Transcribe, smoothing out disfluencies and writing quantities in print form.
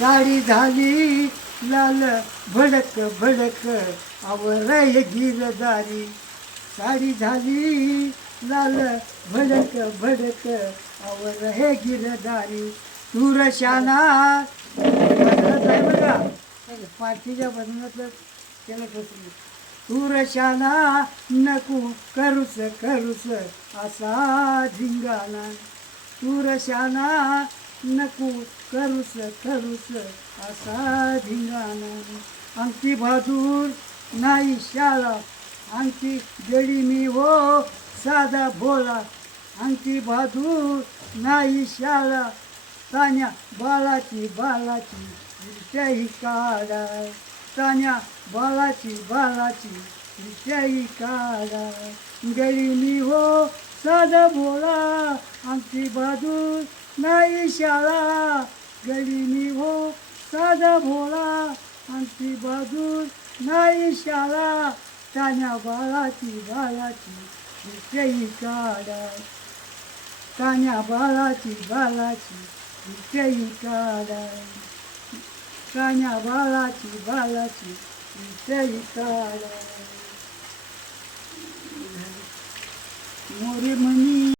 साडी झाली लाल भडक भडक आवरय गिरदारी साडी झाली लाल भडक भडक आवरय गिरदारी तुरशाना आहे बघा पाठीच्या बदनातलं केलं कसं तुरशाना नको करूस करूस असा धिंगाणा तुरशाना नको करूस करूस असा धिंगाणा अंगठी बहादूर नाही शाळा अंगठी गडी मी हो साधा भोळा अंगठी बहादूर नाही शाळा तान्या बाळाची बाळाची विषयी काढा तान्या बाळाची बाळाची विषयी काढा गडी मी हो साधा भोळा अंगठी बहादूर नाही शाळा गडी मी हो साधा भोळा अंगठी बहादूर नाही शाळा तान्या बाळाची बाळाची विषयी काढा तान्या बाळाची बाळाची विषयी काढा तान्या बाळाची बाळाची विषयी काढा मोरे म्हणी